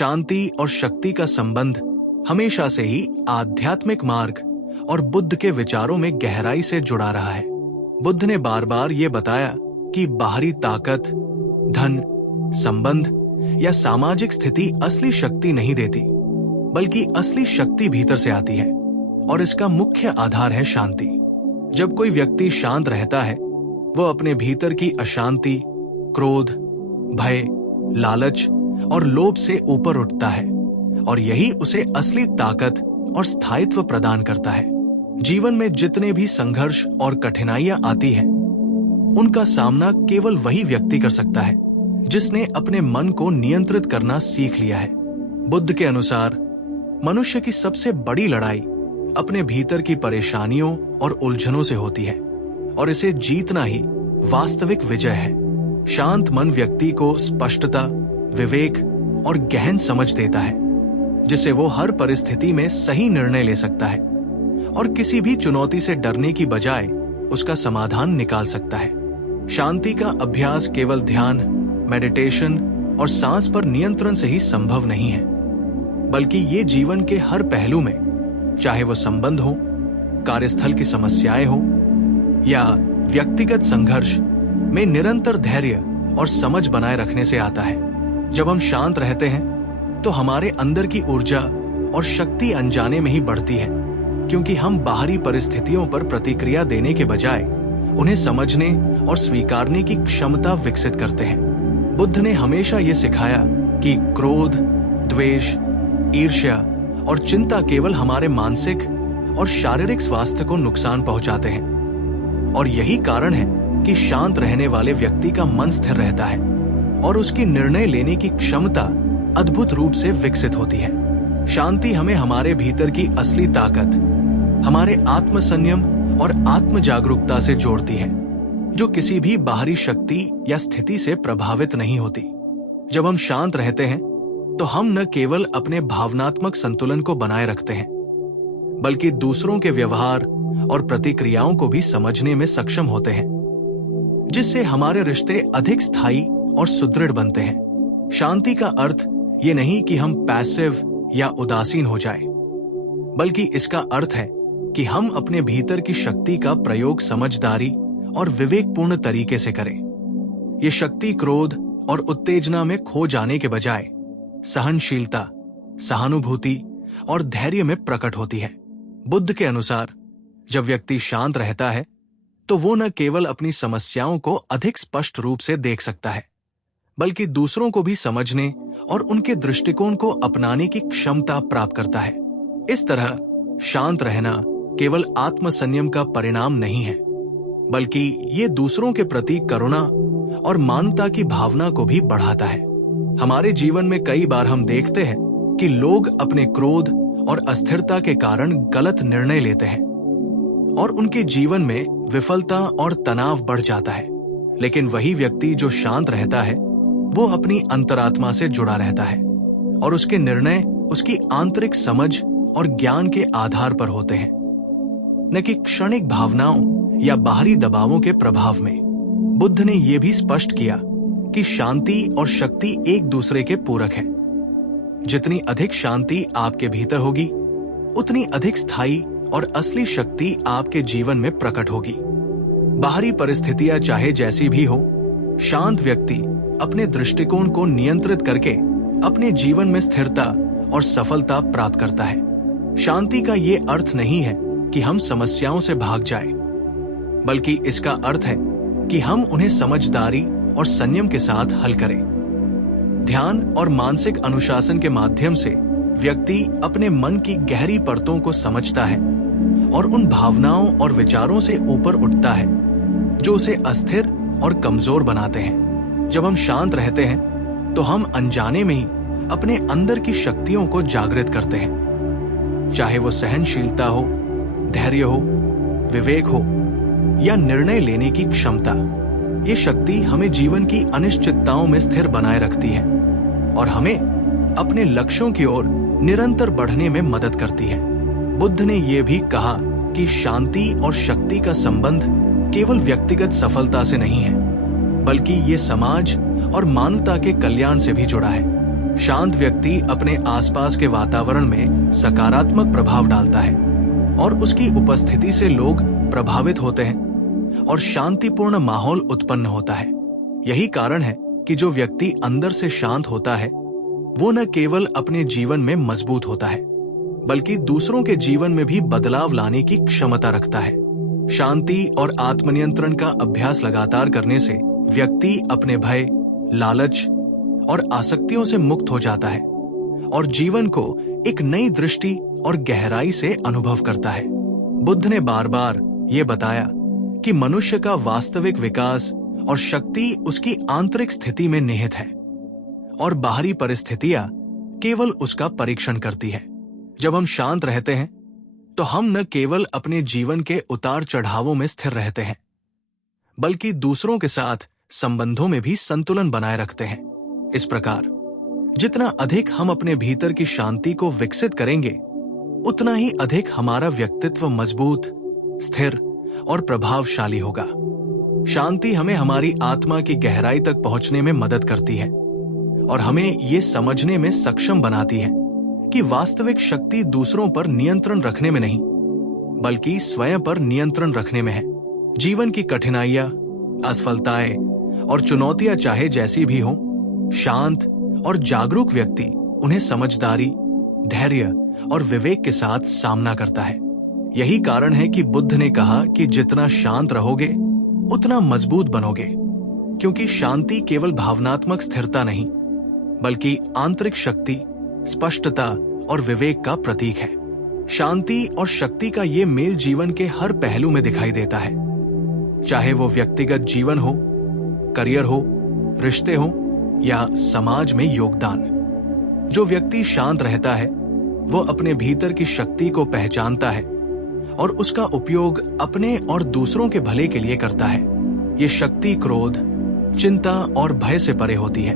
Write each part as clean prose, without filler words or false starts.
शांति और शक्ति का संबंध हमेशा से ही आध्यात्मिक मार्ग और बुद्ध के विचारों में गहराई से जुड़ा रहा है। बुद्ध ने बार बार ये बताया कि बाहरी ताकत, धन, संबंध या सामाजिक स्थिति असली शक्ति नहीं देती, बल्कि असली शक्ति भीतर से आती है और इसका मुख्य आधार है शांति। जब कोई व्यक्ति शांत रहता है, वो अपने भीतर की अशांति, क्रोध, भय, लालच और लोभ से ऊपर उठता है और यही उसे असली ताकत और स्थायित्व प्रदान करता है। जीवन में जितने भी संघर्ष और कठिनाइयां आती हैं, उनका सामना केवल वही व्यक्ति कर सकता है जिसने अपने मन को नियंत्रित करना सीख लिया है। बुद्ध के अनुसार मनुष्य की सबसे बड़ी लड़ाई अपने भीतर की परेशानियों और उलझनों से होती है और इसे जीतना ही वास्तविक विजय है। शांत मन व्यक्ति को स्पष्टता, विवेक और गहन समझ देता है, जिससे वो हर परिस्थिति में सही निर्णय ले सकता है और किसी भी चुनौती से डरने की बजाय उसका समाधान निकाल सकता है। शांति का अभ्यास केवल ध्यान, मेडिटेशन और सांस पर नियंत्रण से ही संभव नहीं है, बल्कि ये जीवन के हर पहलू में, चाहे वो संबंध हो, कार्यस्थल की समस्याएं हो या व्यक्तिगत संघर्ष में, निरंतर धैर्य और समझ बनाए रखने से आता है। जब हम शांत रहते हैं तो हमारे अंदर की ऊर्जा और शक्ति अनजाने में ही बढ़ती है, क्योंकि हम बाहरी परिस्थितियों पर प्रतिक्रिया देने के बजाय उन्हें समझने और स्वीकारने की क्षमता विकसित करते हैं। बुद्ध ने हमेशा ये सिखाया कि क्रोध, द्वेष, ईर्ष्या और चिंता केवल हमारे मानसिक और शारीरिक स्वास्थ्य को नुकसान पहुंचाते हैं और यही कारण है कि शांत रहने वाले व्यक्ति का मन स्थिर रहता है और उसकी निर्णय लेने की क्षमता अद्भुत रूप से विकसित होती है। शांति हमें हमारे भीतर की असली ताकत, हमारे आत्म संयम और आत्म जागरूकता से जोड़ती है, जो किसी भी बाहरी शक्ति या स्थिति से प्रभावित नहीं होती। जब हम शांत रहते हैं तो हम न केवल अपने भावनात्मक संतुलन को बनाए रखते हैं, बल्कि दूसरों के व्यवहार और प्रतिक्रियाओं को भी समझने में सक्षम होते हैं, जिससे हमारे रिश्ते अधिक स्थायी और सुदृढ़ बनते हैं। शांति का अर्थ ये नहीं कि हम पैसिव या उदासीन हो जाएं, बल्कि इसका अर्थ है कि हम अपने भीतर की शक्ति का प्रयोग समझदारी और विवेकपूर्ण तरीके से करें। ये शक्ति क्रोध और उत्तेजना में खो जाने के बजाय सहनशीलता, सहानुभूति और धैर्य में प्रकट होती है। बुद्ध के अनुसार जब व्यक्ति शांत रहता है तो वो न केवल अपनी समस्याओं को अधिक स्पष्ट रूप से देख सकता है, बल्कि दूसरों को भी समझने और उनके दृष्टिकोण को अपनाने की क्षमता प्राप्त करता है। इस तरह शांत रहना केवल आत्म संयम का परिणाम नहीं है, बल्कि ये दूसरों के प्रति करुणा और मानवता की भावना को भी बढ़ाता है। हमारे जीवन में कई बार हम देखते हैं कि लोग अपने क्रोध और अस्थिरता के कारण गलत निर्णय लेते हैं और उनके जीवन में विफलता और तनाव बढ़ जाता है। लेकिन वही व्यक्ति जो शांत रहता है, वो अपनी अंतरात्मा से जुड़ा रहता है और उसके निर्णय उसकी आंतरिक समझ और ज्ञान के आधार पर होते हैं, न कि क्षणिक भावनाओं या बाहरी दबावों के प्रभाव में। बुद्ध ने यह भी स्पष्ट किया कि शांति और शक्ति एक दूसरे के पूरक हैं। जितनी अधिक शांति आपके भीतर होगी, उतनी अधिक स्थायी और असली शक्ति आपके जीवन में प्रकट होगी। बाहरी परिस्थितियां चाहे जैसी भी हो, शांत व्यक्ति अपने दृष्टिकोण को नियंत्रित करके अपने जीवन में स्थिरता और सफलता प्राप्त करता है। शांति का ये अर्थ नहीं है कि हम समस्याओं से भाग जाएं, बल्कि इसका अर्थ है कि हम उन्हें समझदारी और संयम के साथ हल करें। ध्यान और मानसिक अनुशासन के माध्यम से व्यक्ति अपने मन की गहरी परतों को समझता है और उन भावनाओं और विचारों से ऊपर उठता है जो उसे अस्थिर और कमजोर बनाते हैं। जब हम शांत रहते हैं तो हम अनजाने में ही अपने अंदर की शक्तियों को जागृत करते हैं, चाहे वो सहनशीलता हो, धैर्य हो, विवेक हो या निर्णय लेने की क्षमता। ये शक्ति हमें जीवन की अनिश्चितताओं में स्थिर बनाए रखती है और हमें अपने लक्ष्यों की ओर निरंतर बढ़ने में मदद करती है। बुद्ध ने यह भी कहा कि शांति और शक्ति का संबंध केवल व्यक्तिगत सफलता से नहीं है, बल्कि ये समाज और मानवता के कल्याण से भी जुड़ा है। शांत व्यक्ति अपने आसपास के वातावरण में सकारात्मक प्रभाव डालता है और उसकी उपस्थिति से लोग प्रभावित होते हैं और शांतिपूर्ण माहौल उत्पन्न होता है। यही कारण है कि जो व्यक्ति अंदर से शांत होता है वो न केवल अपने जीवन में मजबूत होता है बल्कि दूसरों के जीवन में भी बदलाव लाने की क्षमता रखता है। शांति और आत्मनियंत्रण का अभ्यास लगातार करने से व्यक्ति अपने भय, लालच और आसक्तियों से मुक्त हो जाता है और जीवन को एक नई दृष्टि और गहराई से अनुभव करता है। बुद्ध ने बार बार ये बताया कि मनुष्य का वास्तविक विकास और शक्ति उसकी आंतरिक स्थिति में निहित है और बाहरी परिस्थितियां केवल उसका परीक्षण करती है। जब हम शांत रहते हैं तो हम न केवल अपने जीवन के उतार चढ़ावों में स्थिर रहते हैं बल्कि दूसरों के साथ संबंधों में भी संतुलन बनाए रखते हैं। इस प्रकार जितना अधिक हम अपने भीतर की शांति को विकसित करेंगे उतना ही अधिक हमारा व्यक्तित्व मजबूत, स्थिर और प्रभावशाली होगा। शांति हमें हमारी आत्मा की गहराई तक पहुंचने में मदद करती है और हमें ये समझने में सक्षम बनाती है कि वास्तविक शक्ति दूसरों पर नियंत्रण रखने में नहीं बल्कि स्वयं पर नियंत्रण रखने में है। जीवन की कठिनाइयां, असफलताएं और चुनौतियां चाहे जैसी भी हों, शांत और जागरूक व्यक्ति उन्हें समझदारी, धैर्य और विवेक के साथ सामना करता है। यही कारण है कि बुद्ध ने कहा कि जितना शांत रहोगे उतना मजबूत बनोगे, क्योंकि शांति केवल भावनात्मक स्थिरता नहीं बल्कि आंतरिक शक्ति, स्पष्टता और विवेक का प्रतीक है। शांति और शक्ति का ये मेल जीवन के हर पहलू में दिखाई देता है, चाहे वो व्यक्तिगत जीवन हो, करियर हो, रिश्ते हो या समाज में योगदान। जो व्यक्ति शांत रहता है वो अपने भीतर की शक्ति को पहचानता है और उसका उपयोग अपने और दूसरों के भले के लिए करता है। ये शक्ति क्रोध, चिंता और भय से परे होती है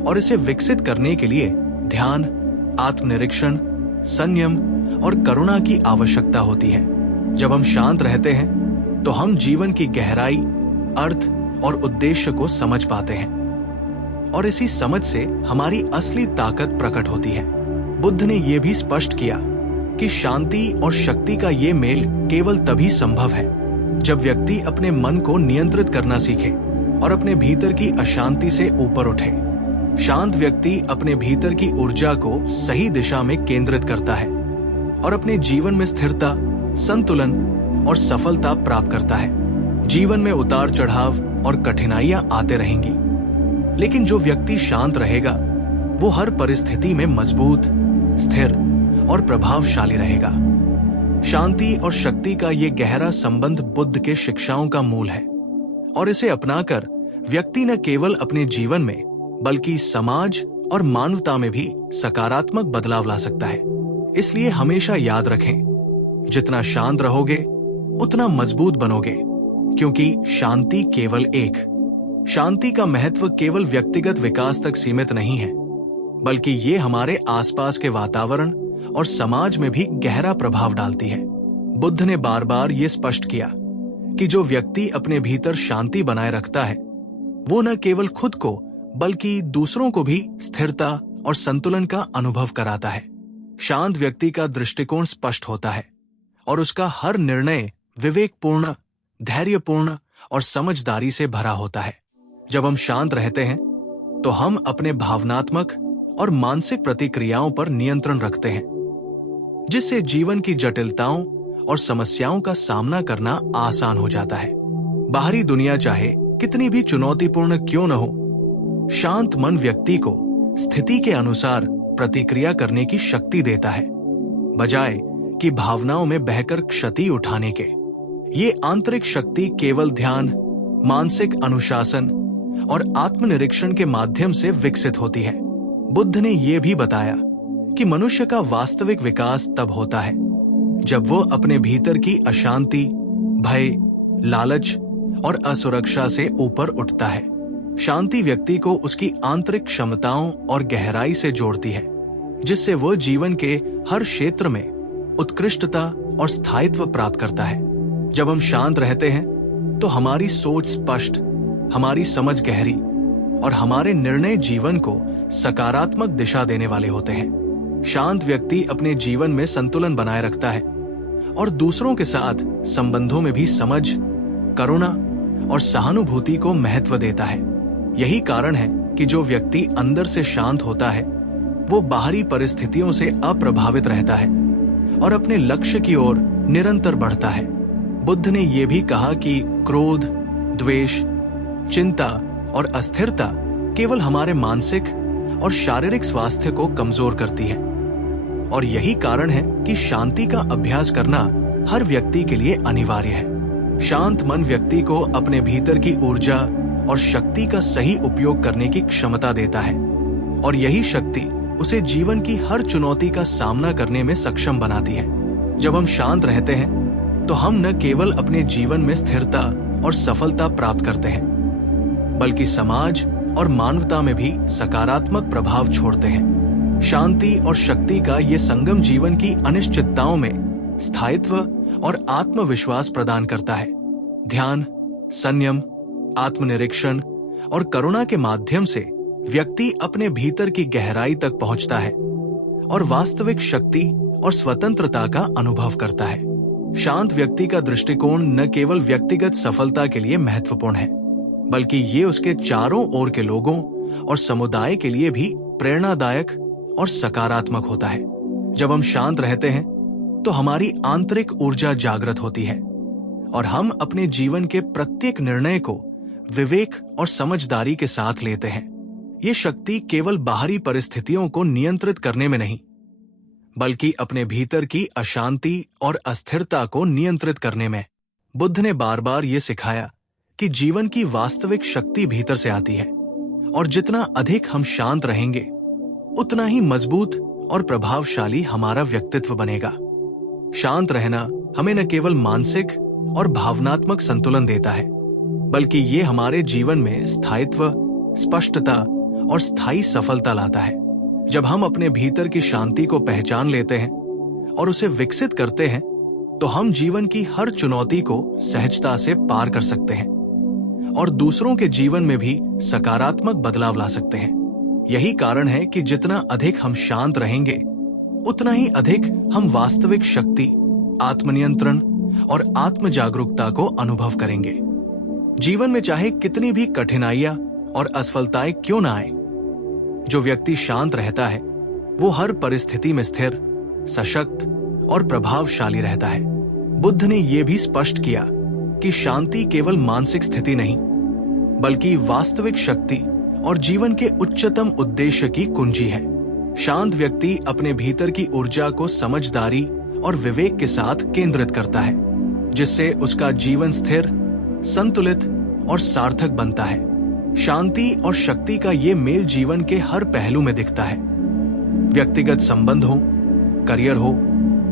और इसे विकसित करने के लिए ध्यान, आत्मनिरीक्षण, संयम और करुणा की आवश्यकता होती है। जब हम शांत रहते हैं तो हम जीवन की गहराई, अर्थ और उद्देश्य को समझ पाते हैं और इसी समझ से हमारी असली ताकत प्रकट होती है। बुद्ध ने यह भी स्पष्ट किया कि शांति और शक्ति का ये मेल केवल तभी संभव है जब व्यक्ति अपने मन को नियंत्रित करना सीखे और अपने भीतर की अशांति से ऊपर उठे। शांत व्यक्ति अपने भीतर की ऊर्जा को सही दिशा में केंद्रित करता है और अपने जीवन में स्थिरता, संतुलन और सफलता प्राप्त करता है। जीवन में उतार चढ़ाव और कठिनाइयां आते रहेंगी, लेकिन जो व्यक्ति शांत रहेगा वो हर परिस्थिति में मजबूत, स्थिर और प्रभावशाली रहेगा। शांति और शक्ति का ये गहरा संबंध बुद्ध के शिक्षाओं का मूल है और इसे अपनाकर व्यक्ति न केवल अपने जीवन में बल्कि समाज और मानवता में भी सकारात्मक बदलाव ला सकता है। इसलिए हमेशा याद रखें, जितना शांत रहोगे उतना मजबूत बनोगे, क्योंकि शांति केवल एक। शांति का महत्व केवल व्यक्तिगत विकास तक सीमित नहीं है, बल्कि ये हमारे आसपास के वातावरण और समाज में भी गहरा प्रभाव डालती है। बुद्ध ने बार बार ये स्पष्ट किया कि जो व्यक्ति अपने भीतर शांति बनाए रखता है वो न केवल खुद को बल्कि दूसरों को भी स्थिरता और संतुलन का अनुभव कराता है। शांत व्यक्ति का दृष्टिकोण स्पष्ट होता है और उसका हर निर्णय विवेकपूर्ण, धैर्यपूर्ण और समझदारी से भरा होता है। जब हम शांत रहते हैं तो हम अपने भावनात्मक और मानसिक प्रतिक्रियाओं पर नियंत्रण रखते हैं, जिससे जीवन की जटिलताओं और समस्याओं का सामना करना आसान हो जाता है। बाहरी दुनिया चाहे कितनी भी चुनौतीपूर्ण क्यों न हो, शांत मन व्यक्ति को स्थिति के अनुसार प्रतिक्रिया करने की शक्ति देता है, बजाय कि भावनाओं में बहकर क्षति उठाने के। ये आंतरिक शक्ति केवल ध्यान, मानसिक अनुशासन और आत्मनिरीक्षण के माध्यम से विकसित होती है। बुद्ध ने यह भी बताया कि मनुष्य का वास्तविक विकास तब होता है जब वो अपने भीतर की अशांति, भय, लालच और असुरक्षा से ऊपर उठता है। शांति व्यक्ति को उसकी आंतरिक क्षमताओं और गहराई से जोड़ती है, जिससे वो जीवन के हर क्षेत्र में उत्कृष्टता और स्थायित्व प्राप्त करता है। जब हम शांत रहते हैं तो हमारी सोच स्पष्ट, हमारी समझ गहरी और हमारे निर्णय जीवन को सकारात्मक दिशा देने वाले होते हैं। शांत व्यक्ति अपने जीवन में संतुलन बनाए रखता है और दूसरों के साथ संबंधों में भी समझ, करुणा और सहानुभूति को महत्व देता है। यही कारण है कि जो व्यक्ति अंदर से शांत होता है वो बाहरी परिस्थितियों से अप्रभावित रहता है और अपने लक्ष्य की ओर निरंतर बढ़ता है। बुद्ध ने यह भी कहा कि क्रोध, द्वेष, चिंता और अस्थिरता केवल हमारे मानसिक और शारीरिक स्वास्थ्य को कमजोर करती है और यही कारण है कि शांति का अभ्यास करना हर व्यक्ति के लिए अनिवार्य है। शांत मन व्यक्ति को अपने भीतर की ऊर्जा और शक्ति का सही उपयोग करने की क्षमता देता है और यही शक्ति उसे जीवन की हर चुनौती का सामना करने में सक्षम बनाती है। जब हम शांत रहते हैं तो हम न केवल अपने जीवन में स्थिरता और सफलता प्राप्त करते हैं बल्कि समाज और मानवता में भी सकारात्मक प्रभाव छोड़ते हैं। शांति और शक्ति का ये संगम जीवन की अनिश्चितताओं में स्थायित्व और आत्मविश्वास प्रदान करता है। ध्यान, संयम, आत्मनिरीक्षण और करुणा के माध्यम से व्यक्ति अपने भीतर की गहराई तक पहुंचता है और वास्तविक शक्ति और स्वतंत्रता का अनुभव करता है। शांत व्यक्ति का दृष्टिकोण न केवल व्यक्तिगत सफलता के लिए महत्वपूर्ण है बल्कि ये उसके चारों ओर के लोगों और समुदाय के लिए भी प्रेरणादायक और सकारात्मक होता है। जब हम शांत रहते हैं तो हमारी आंतरिक ऊर्जा जागृत होती है और हम अपने जीवन के प्रत्येक निर्णय को विवेक और समझदारी के साथ लेते हैं। ये शक्ति केवल बाहरी परिस्थितियों को नियंत्रित करने में नहीं बल्कि अपने भीतर की अशांति और अस्थिरता को नियंत्रित करने में। बुद्ध ने बार बार ये सिखाया कि जीवन की वास्तविक शक्ति भीतर से आती है और जितना अधिक हम शांत रहेंगे उतना ही मजबूत और प्रभावशाली हमारा व्यक्तित्व बनेगा। शांत रहना हमें न केवल मानसिक और भावनात्मक संतुलन देता है बल्कि ये हमारे जीवन में स्थायित्व, स्पष्टता और स्थायी सफलता लाता है। जब हम अपने भीतर की शांति को पहचान लेते हैं और उसे विकसित करते हैं तो हम जीवन की हर चुनौती को सहजता से पार कर सकते हैं और दूसरों के जीवन में भी सकारात्मक बदलाव ला सकते हैं। यही कारण है कि जितना अधिक हम शांत रहेंगे उतना ही अधिक हम वास्तविक शक्ति, आत्मनियंत्रण और आत्म जागरूकता को अनुभव करेंगे। जीवन में चाहे कितनी भी कठिनाइयां और असफलताएं क्यों ना आए, जो व्यक्ति शांत रहता है वो हर परिस्थिति में स्थिर, सशक्त और प्रभावशाली रहता है। बुद्ध ने यह भी स्पष्ट किया कि शांति केवल मानसिक स्थिति नहीं बल्कि वास्तविक शक्ति और जीवन के उच्चतम उद्देश्य की कुंजी है। शांत व्यक्ति अपने भीतर की ऊर्जा को समझदारी और विवेक के साथ केंद्रित करता है जिससे उसका जीवन स्थिर, संतुलित और सार्थक बनता है। शांति और शक्ति का ये मेल जीवन के हर पहलू में दिखता है। व्यक्तिगत संबंध हो, करियर हो,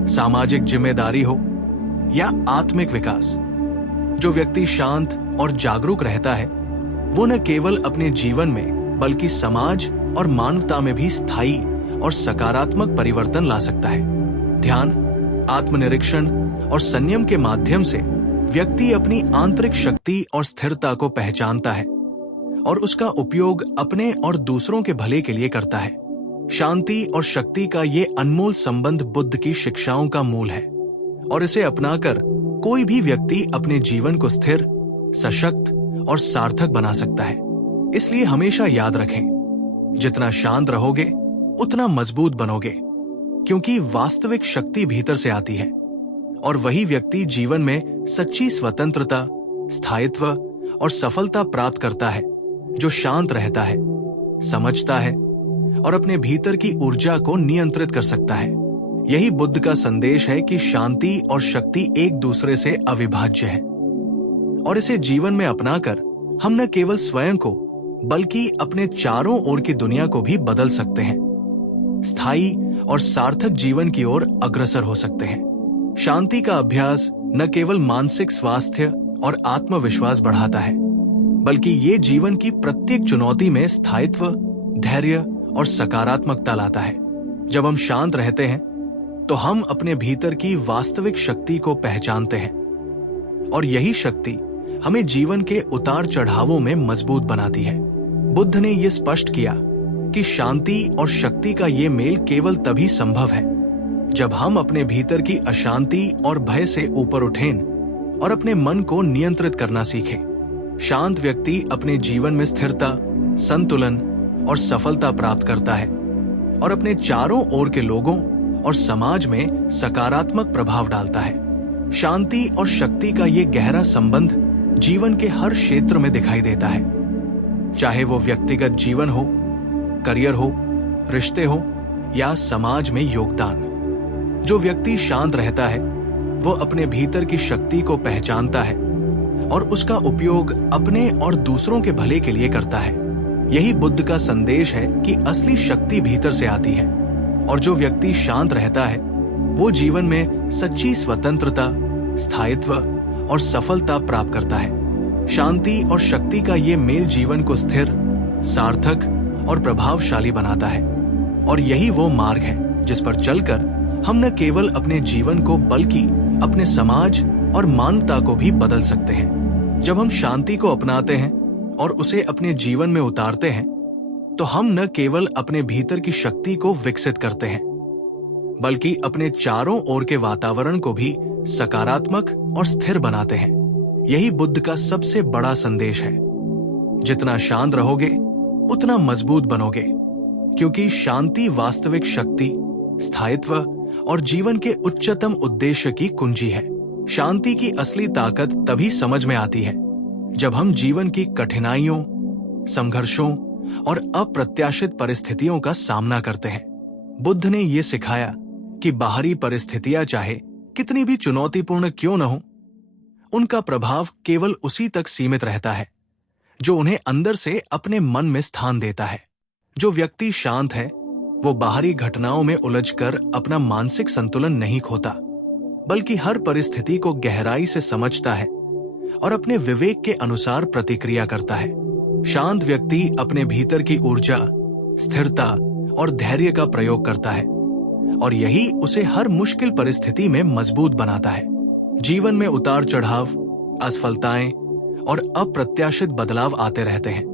सामाजिक जिम्मेदारी हो या आत्मिक विकास। जो व्यक्ति शांत और जागरूक रहता है वो न केवल अपने जीवन में बल्कि समाज और मानवता में भी स्थायी और सकारात्मक परिवर्तन ला सकता है। ध्यान, आत्मनिरीक्षण और संयम के माध्यम से व्यक्ति अपनी आंतरिक शक्ति और स्थिरता को पहचानता है और उसका उपयोग अपने और दूसरों के भले के लिए करता है। शांति और शक्ति का ये अनमोल संबंध बुद्ध की शिक्षाओं का मूल है और इसे अपनाकर कोई भी व्यक्ति अपने जीवन को स्थिर, सशक्त और सार्थक बना सकता है। इसलिए हमेशा याद रखें, जितना शांत रहोगे उतना मजबूत बनोगे, क्योंकि वास्तविक शक्ति भीतर से आती है और वही व्यक्ति जीवन में सच्ची स्वतंत्रता, स्थायित्व और सफलता प्राप्त करता है जो शांत रहता है, समझता है और अपने भीतर की ऊर्जा को नियंत्रित कर सकता है। यही बुद्ध का संदेश है कि शांति और शक्ति एक दूसरे से अविभाज्य है और इसे जीवन में अपनाकर हम न केवल स्वयं को बल्कि अपने चारों ओर की दुनिया को भी बदल सकते हैं, स्थायी और सार्थक जीवन की ओर अग्रसर हो सकते हैं। शांति का अभ्यास न केवल मानसिक स्वास्थ्य और आत्मविश्वास बढ़ाता है बल्कि ये जीवन की प्रत्येक चुनौती में स्थायित्व, धैर्य और सकारात्मकता लाता है। जब हम शांत रहते हैं तो हम अपने भीतर की वास्तविक शक्ति को पहचानते हैं और यही शक्ति हमें जीवन के उतार चढ़ावों में मजबूत बनाती है। बुद्ध ने यह स्पष्ट किया क्योंकि शांति और शक्ति का ये मेल केवल तभी संभव है जब हम अपने भीतर की अशांति और भय से ऊपर उठें और अपने मन को नियंत्रित करना सीखें। शांत व्यक्ति अपने जीवन में स्थिरता, संतुलन और सफलता प्राप्त करता है और अपने चारों ओर के लोगों और समाज में सकारात्मक प्रभाव डालता है। शांति और शक्ति का ये गहरा संबंध जीवन के हर क्षेत्र में दिखाई देता है, चाहे वो व्यक्तिगत जीवन हो, करियर हो, रिश्ते हो या समाज में योगदान। जो व्यक्ति शांत रहता है वो अपने भीतर की शक्ति को पहचानता है और उसका उपयोग अपने और दूसरों के भले के लिए करता है। यही बुद्ध का संदेश है कि असली शक्ति भीतर से आती है और जो व्यक्ति शांत रहता है वो जीवन में सच्ची स्वतंत्रता, स्थायित्व और सफलता प्राप्त करता है। शांति और शक्ति का ये मेल जीवन को स्थिर, सार्थक और प्रभावशाली बनाता है और यही वो मार्ग है जिस पर चलकर हम न केवल अपने जीवन को बल्कि अपने समाज और मानवता को भी बदल सकते हैं। जब हम शांति को अपनाते हैं और उसे अपने जीवन में उतारते हैं तो हम न केवल अपने भीतर की शक्ति को विकसित करते हैं बल्कि अपने चारों ओर के वातावरण को भी सकारात्मक और स्थिर बनाते हैं। यही बुद्ध का सबसे बड़ा संदेश है। जितना शांत रहोगे उतना मजबूत बनोगे, क्योंकि शांति वास्तविक शक्ति, स्थायित्व और जीवन के उच्चतम उद्देश्य की कुंजी है। शांति की असली ताकत तभी समझ में आती है जब हम जीवन की कठिनाइयों, संघर्षों और अप्रत्याशित परिस्थितियों का सामना करते हैं। बुद्ध ने ये सिखाया कि बाहरी परिस्थितियां चाहे कितनी भी चुनौतीपूर्ण क्यों न हो, उनका प्रभाव केवल उसी तक सीमित रहता है जो उन्हें अंदर से अपने मन में स्थान देता है। जो व्यक्ति शांत है वो बाहरी घटनाओं में उलझकर अपना मानसिक संतुलन नहीं खोता, बल्कि हर परिस्थिति को गहराई से समझता है और अपने विवेक के अनुसार प्रतिक्रिया करता है। शांत व्यक्ति अपने भीतर की ऊर्जा, स्थिरता और धैर्य का प्रयोग करता है और यही उसे हर मुश्किल परिस्थिति में मजबूत बनाता है। जीवन में उतार चढ़ाव, असफलताएं और अप्रत्याशित बदलाव आते रहते हैं,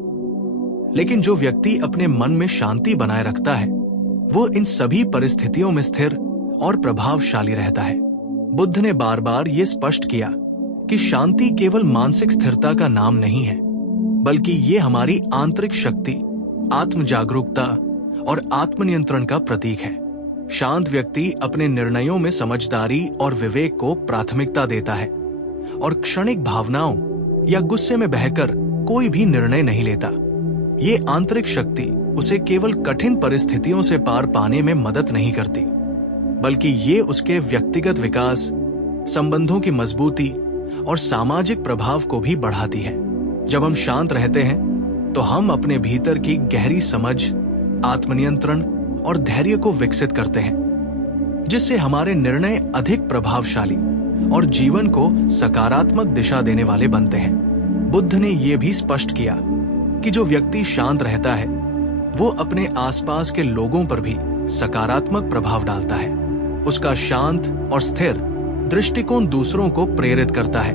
लेकिन जो व्यक्ति अपने मन में शांति बनाए रखता है वो इन सभी परिस्थितियों में स्थिर और प्रभावशाली रहता है। बुद्ध ने बार बार ये स्पष्ट किया कि शांति केवल मानसिक स्थिरता का नाम नहीं है, बल्कि ये हमारी आंतरिक शक्ति, आत्म जागरूकता और आत्मनियंत्रण का प्रतीक है। शांत व्यक्ति अपने निर्णयों में समझदारी और विवेक को प्राथमिकता देता है और क्षणिक भावनाओं या गुस्से में बहकर कोई भी निर्णय नहीं लेता। ये आंतरिक शक्ति उसे केवल कठिन परिस्थितियों से पार पाने में मदद नहीं करती, बल्कि ये उसके व्यक्तिगत विकास, संबंधों की मजबूती और सामाजिक प्रभाव को भी बढ़ाती है। जब हम शांत रहते हैं तो हम अपने भीतर की गहरी समझ, आत्मनियंत्रण और धैर्य को विकसित करते हैं, जिससे हमारे निर्णय अधिक प्रभावशाली और जीवन को सकारात्मक दिशा देने वाले बनते हैं। बुद्ध ने यह भी स्पष्ट किया कि जो व्यक्ति शांत रहता है वो अपने आसपास के लोगों पर भी सकारात्मक प्रभाव डालता है। उसका शांत और स्थिर दृष्टिकोण दूसरों को प्रेरित करता है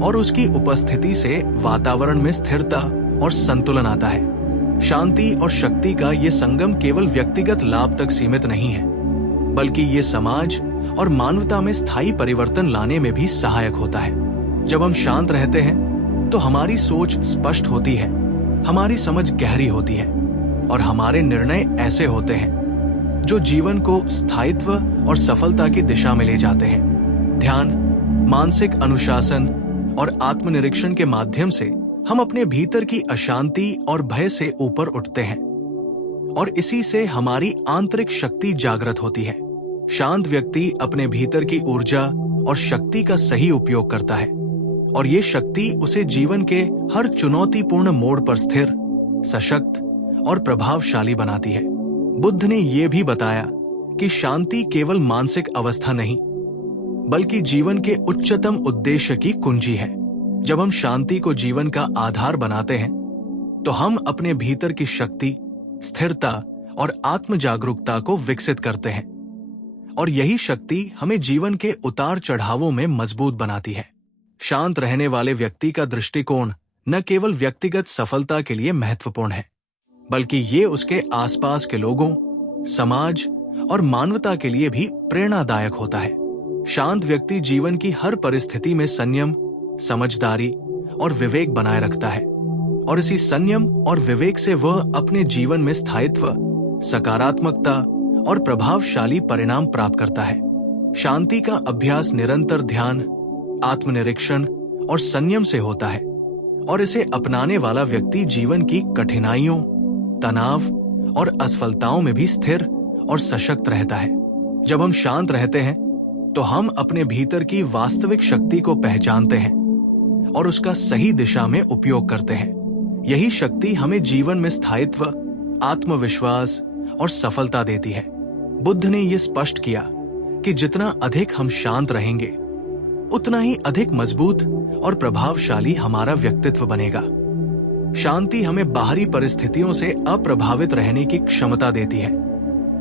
और उसकी उपस्थिति से वातावरण में स्थिरता और संतुलन आता है। शांति और शक्ति का ये संगम केवल व्यक्तिगत लाभ तक सीमित नहीं है, बल्कि ये समाज और मानवता में स्थायी परिवर्तन लाने में भी सहायक होता है। जब हम शांत रहते हैं तो हमारी सोच स्पष्ट होती है, हमारी समझ गहरी होती है और हमारे निर्णय ऐसे होते हैं जो जीवन को स्थायित्व और सफलता की दिशा में ले जाते हैं। ध्यान, मानसिक अनुशासन और आत्मनिरीक्षण के माध्यम से हम अपने भीतर की अशांति और भय से ऊपर उठते हैं और इसी से हमारी आंतरिक शक्ति जागृत होती है। शांत व्यक्ति अपने भीतर की ऊर्जा और शक्ति का सही उपयोग करता है और ये शक्ति उसे जीवन के हर चुनौतीपूर्ण मोड़ पर स्थिर, सशक्त और प्रभावशाली बनाती है। बुद्ध ने यह भी बताया कि शांति केवल मानसिक अवस्था नहीं, बल्कि जीवन के उच्चतम उद्देश्य की कुंजी है। जब हम शांति को जीवन का आधार बनाते हैं तो हम अपने भीतर की शक्ति, स्थिरता और आत्म जागरूकता को विकसित करते हैं और यही शक्ति हमें जीवन के उतार चढ़ावों में मजबूत बनाती है। शांत रहने वाले व्यक्ति का दृष्टिकोण न केवल व्यक्तिगत सफलता के लिए महत्वपूर्ण है, बल्कि ये उसके आसपास के लोगों, समाज और मानवता के लिए भी प्रेरणादायक होता है। शांत व्यक्ति जीवन की हर परिस्थिति में संयम, समझदारी और विवेक बनाए रखता है, और इसी संयम और विवेक से वह अपने जीवन में स्थायित्व, सकारात्मकता और प्रभावशाली परिणाम प्राप्त करता है। शांति का अभ्यास निरंतर ध्यान, आत्मनिरीक्षण और संयम से होता है, और इसे अपनाने वाला व्यक्ति जीवन की कठिनाइयों, तनाव और असफलताओं में भी स्थिर और सशक्त रहता है। जब हम शांत रहते हैं तो हम अपने भीतर की वास्तविक शक्ति को पहचानते हैं और उसका सही दिशा में उपयोग करते हैं। यही शक्ति हमें जीवन में स्थायित्व, आत्मविश्वास और सफलता देती है। बुद्ध ने यह स्पष्ट किया कि जितना अधिक हम शांत रहेंगे, उतना ही अधिक मजबूत और प्रभावशाली हमारा व्यक्तित्व बनेगा। शांति हमें बाहरी परिस्थितियों से अप्रभावित रहने की क्षमता देती है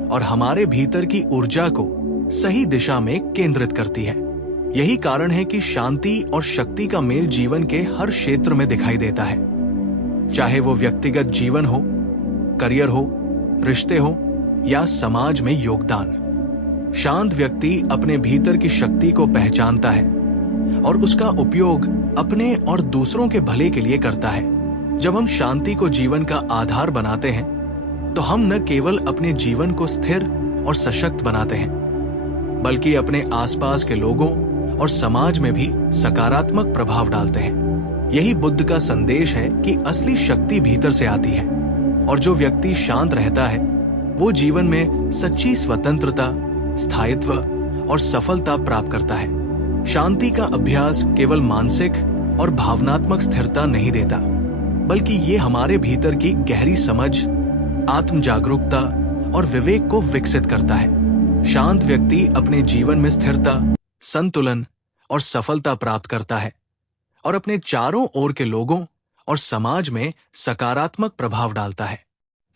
और हमारे भीतर की ऊर्जा को सही दिशा में केंद्रित करती है। यही कारण है कि शांति और शक्ति का मेल जीवन के हर क्षेत्र में दिखाई देता है, चाहे वो व्यक्तिगत जीवन हो, करियर हो, रिश्ते हो या समाज में योगदान। शांत व्यक्ति अपने भीतर की शक्ति को पहचानता है और उसका उपयोग अपने और दूसरों के भले के लिए करता है। जब हम शांति को जीवन का आधार बनाते हैं तो हम न केवल अपने जीवन को स्थिर और सशक्त बनाते हैं, बल्कि अपने आसपास के लोगों और समाज में भी सकारात्मक प्रभाव डालते हैं। यही बुद्ध का संदेश है कि असली शक्ति भीतर से आती है, और जो व्यक्ति शांत रहता है वो जीवन में सच्ची स्वतंत्रता, स्थायित्व और सफलता प्राप्त करता है। शांति का अभ्यास केवल मानसिक और भावनात्मक स्थिरता नहीं देता, बल्कि ये हमारे भीतर की गहरी समझ, आत्म जागरूकता और विवेक को विकसित करता है। शांत व्यक्ति अपने जीवन में स्थिरता, संतुलन और सफलता प्राप्त करता है और अपने चारों ओर के लोगों और समाज में सकारात्मक प्रभाव डालता है।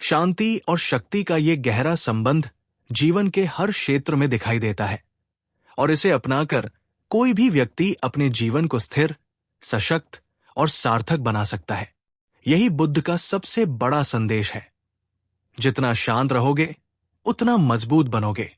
शांति और शक्ति का ये गहरा संबंध जीवन के हर क्षेत्र में दिखाई देता है, और इसे अपनाकर कोई भी व्यक्ति अपने जीवन को स्थिर, सशक्त और सार्थक बना सकता है। यही बुद्ध का सबसे बड़ा संदेश है। जितना शांत रहोगे, उतना मजबूत बनोगे।